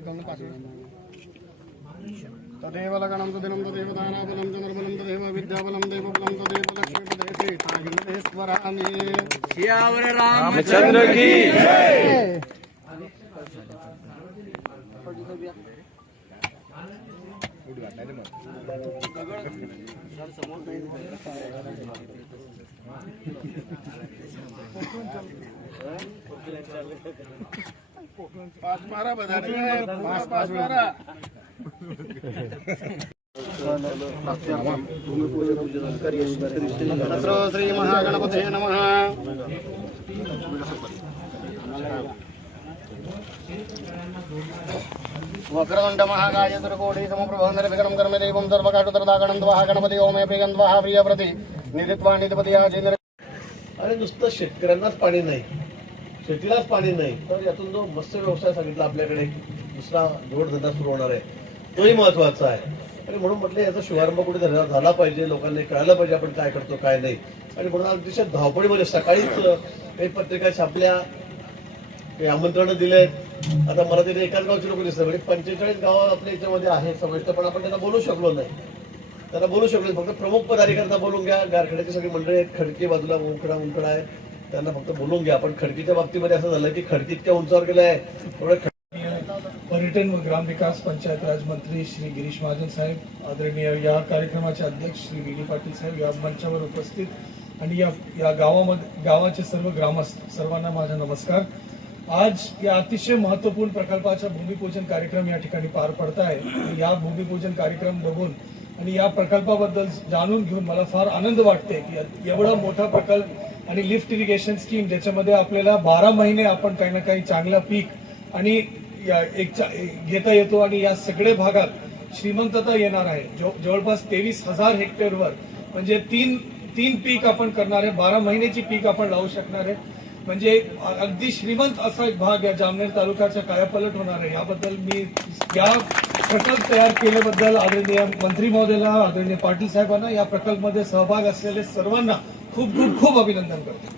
గమన తదేవలగణం తదినం తదేవదానాబలం తమర్బలం తదేవ విద్యాబలం దేవబలం తదేవ లక్ష్మీపదేశేశ్వరాన్ని రామచంద్ర की दगड समोर पाच मारा पाच पाच मारा तत्र श्री महागणपते नमः. वक्रतुण्ड महाकाय दुर्कोटि कर्मदेवं निर्विघ्नं कर्म सर्वकाटुतरदागणं द्वाः गणपति ओमे प्रियं द्वाः प्रियप्रति निधित्वा आणि नुसतं शेतकऱ्यांनाच पाणी नाही. शेतीलाच पाणी नाही. तर यातून जो मत्स्य व्यवसाय सांगितला आपल्याकडे दुसरा जोडधंदा सुरू होणार आहे. तोही महत्त्वाचा आहे. आणि म्हणून म्हटलं याचा शुभारंभ कुठे झाला झाला पाहिजे. लोकांनी कळायला पाहिजे आपण काय करतो काय नाही. आणि म्हणून अतिशय धावपळीमध्ये सकाळीच काही पत्रिका छापल्या. काही आमंत्रण दिलेत. आता मला तिथे एकाच गावचे लोक दिसतात. म्हणजे पंचेचाळीस गावं आपल्या याच्यामध्ये आहे समाविष्ट पण आपण त्यांना बोलू शकलो नाही. त्यांना बोलू शकलो फक्त प्रमुख पदाधिकाऱ्यांना बोलून घ्या. गारखेड्याची सगळी मंडळी आहेत. खडकी बाजूला उंकडा उंकडा आहे. त्यांना फक्त बोलून घ्या. पण खडकीच्या बाबतीमध्ये असं झालं की खडकी इतक्या उंचावर गेलाय थोडं पर्यटन व ग्रामविकास पंचायत राज मंत्री श्री गिरीश महाजन साहेब आदरणीय या कार्यक्रमाचे अध्यक्ष श्री व्ही डी पाटील साहेब या मंचावर उपस्थित आणि या या गावामध्ये गावाचे सर्व ग्रामस्थ सर्वांना माझा नमस्कार. आज या अतिशय महत्त्वपूर्ण प्रकल्पाचा भूमिपूजन कार्यक्रम या ठिकाणी पार पडत आहे या भूमिपूजन कार्यक्रम बघून आणि या प्रकल्पाबद्दल जाणून घेऊन मला फार आनंद वाटते की एवढा मोठा प्रकल्प आणि लिफ्ट इरिगेशन स्कीम ज्याच्यामध्ये आपल्याला बारा महिने आपण काही ना काही चांगलं पीक आणि या एक घेता येतो आणि या सगळ्या भागात श्रीमंतता येणार आहे. जव- जवळपास तेवीस हजार हेक्टरवर म्हणजे तीन तीन पीक आपण करणार आहे. बारा महिन्याची पीक आपण लावू शकणार आहे. म्हणजे अगदी श्रीमंत असा एक भाग या जामनेर तालुक्याचा कायापलट होणार आहे. याबद्दल मी या प्रकल्प तयार केल्याबद्दल आदरणीय मंत्री महोदयाला आदरणीय पाटील साहेबांना या प्रकल्पमध्ये सहभाग असलेले सर्वांना खूप खूप खूप अभिनंदन करतो.